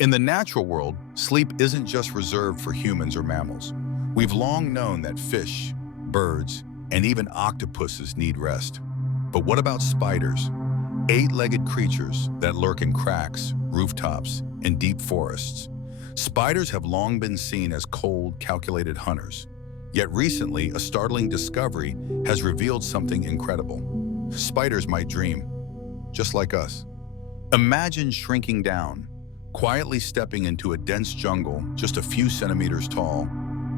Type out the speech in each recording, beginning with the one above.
In the natural world, sleep isn't just reserved for humans or mammals. We've long known that fish, birds, and even octopuses need rest. But what about spiders? Eight-legged creatures that lurk in cracks, rooftops, and deep forests. Spiders have long been seen as cold, calculated hunters. Yet recently, a startling discovery has revealed something incredible. Spiders might dream, just like us. Imagine shrinking down, quietly stepping into a dense jungle just a few centimeters tall,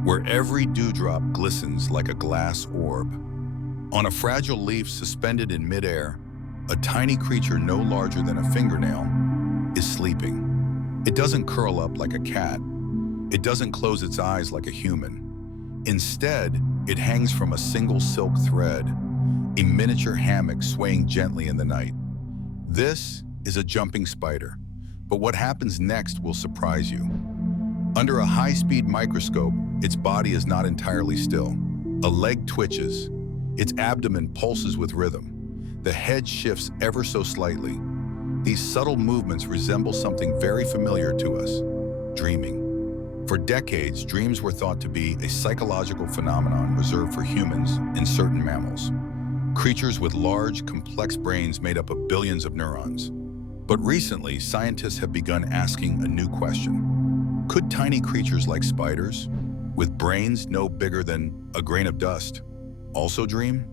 where every dewdrop glistens like a glass orb. On a fragile leaf suspended in midair, a tiny creature no larger than a fingernail is sleeping. It doesn't curl up like a cat. It doesn't close its eyes like a human. Instead, it hangs from a single silk thread, a miniature hammock swaying gently in the night. This is a jumping spider. But what happens next will surprise you. Under a high-speed microscope, its body is not entirely still. A leg twitches, its abdomen pulses with rhythm. The head shifts ever so slightly. These subtle movements resemble something very familiar to us: dreaming. For decades, dreams were thought to be a psychological phenomenon reserved for humans and certain mammals, creatures with large, complex brains made up of billions of neurons. But recently, scientists have begun asking a new question. Could tiny creatures like spiders, with brains no bigger than a grain of dust, also dream?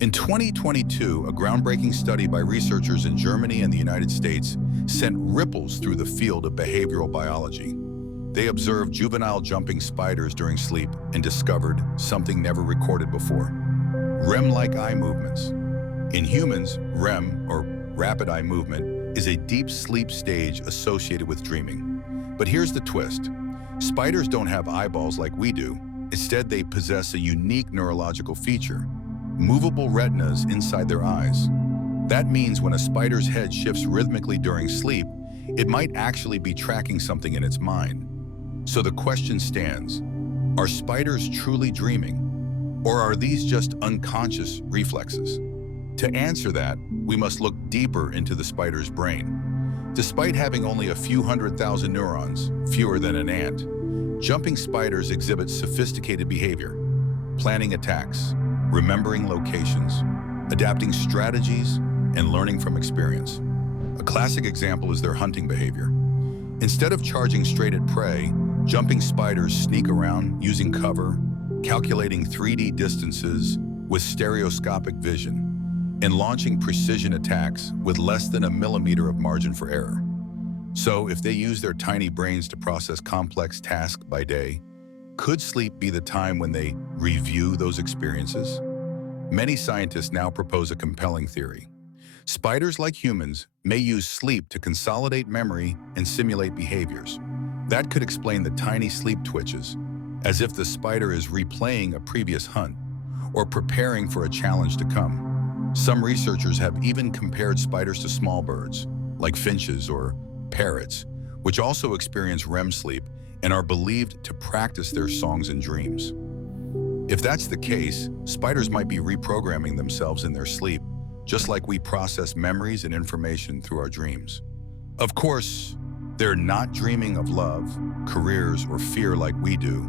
In 2022, a groundbreaking study by researchers in Germany and the United States sent ripples through the field of behavioral biology. They observed juvenile jumping spiders during sleep and discovered something never recorded before: REM-like eye movements. In humans, REM, or rapid eye movement, is a deep sleep stage associated with dreaming. But here's the twist. Spiders don't have eyeballs like we do. Instead, they possess a unique neurological feature: movable retinas inside their eyes. That means when a spider's head shifts rhythmically during sleep, it might actually be tracking something in its mind. So the question stands: are spiders truly dreaming? Or are these just unconscious reflexes? To answer that, we must look deeper into the spider's brain. Despite having only a few 100,000 neurons, fewer than an ant, jumping spiders exhibit sophisticated behavior: planning attacks, remembering locations, adapting strategies, and learning from experience. A classic example is their hunting behavior. Instead of charging straight at prey, jumping spiders sneak around using cover, calculating 3D distances with stereoscopic vision, and launching precision attacks with less than a millimeter of margin for error. So if they use their tiny brains to process complex tasks by day, could sleep be the time when they review those experiences? Many scientists now propose a compelling theory. Spiders, like humans, may use sleep to consolidate memory and simulate behaviors. That could explain the tiny sleep twitches, as if the spider is replaying a previous hunt or preparing for a challenge to come. Some researchers have even compared spiders to small birds, like finches or parrots, which also experience REM sleep and are believed to practice their songs and dreams. If that's the case, spiders might be reprogramming themselves in their sleep, just like we process memories and information through our dreams. Of course, they're not dreaming of love, careers, or fear like we do,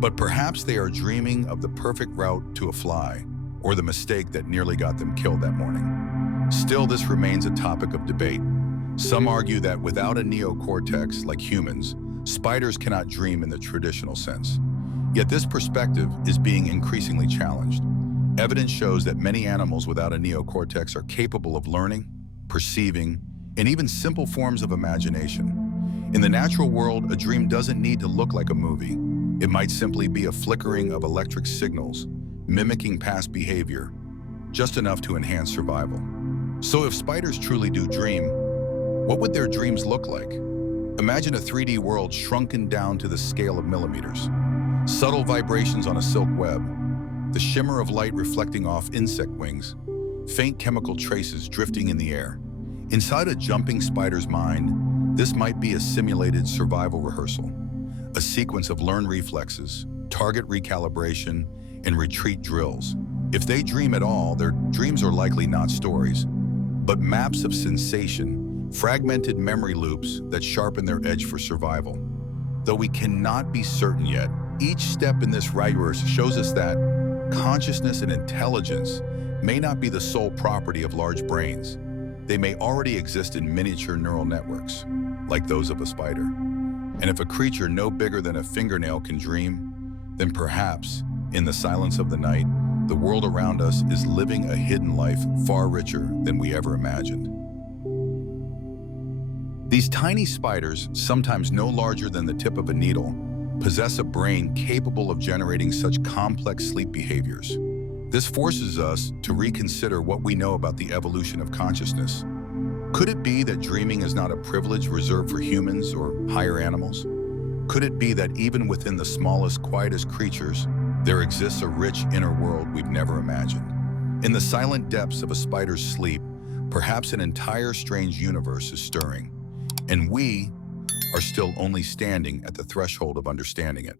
but perhaps they are dreaming of the perfect route to a fly, or the mistake that nearly got them killed that morning. Still, this remains a topic of debate. Some argue that without a neocortex like humans, spiders cannot dream in the traditional sense. Yet this perspective is being increasingly challenged. Evidence shows that many animals without a neocortex are capable of learning, perceiving, and even simple forms of imagination. In the natural world, a dream doesn't need to look like a movie. It might simply be a flickering of electric signals, mimicking past behavior, just enough to enhance survival. So if spiders truly do dream, what would their dreams look like? Imagine a 3D world shrunken down to the scale of millimeters. Subtle vibrations on a silk web, the shimmer of light reflecting off insect wings, faint chemical traces drifting in the air. Inside a jumping spider's mind, this might be a simulated survival rehearsal, a sequence of learned reflexes, target recalibration, and retreat drills. If they dream at all, their dreams are likely not stories, but maps of sensation, fragmented memory loops that sharpen their edge for survival. Though we cannot be certain yet, each step in this universe shows us that consciousness and intelligence may not be the sole property of large brains. They may already exist in miniature neural networks, like those of a spider. And if a creature no bigger than a fingernail can dream, then perhaps, in the silence of the night, the world around us is living a hidden life far richer than we ever imagined. These tiny spiders, sometimes no larger than the tip of a needle, possess a brain capable of generating such complex sleep behaviors. This forces us to reconsider what we know about the evolution of consciousness. Could it be that dreaming is not a privilege reserved for humans or higher animals? Could it be that even within the smallest, quietest creatures, there exists a rich inner world we've never imagined? In the silent depths of a spider's sleep, perhaps an entire strange universe is stirring, and we are still only standing at the threshold of understanding it.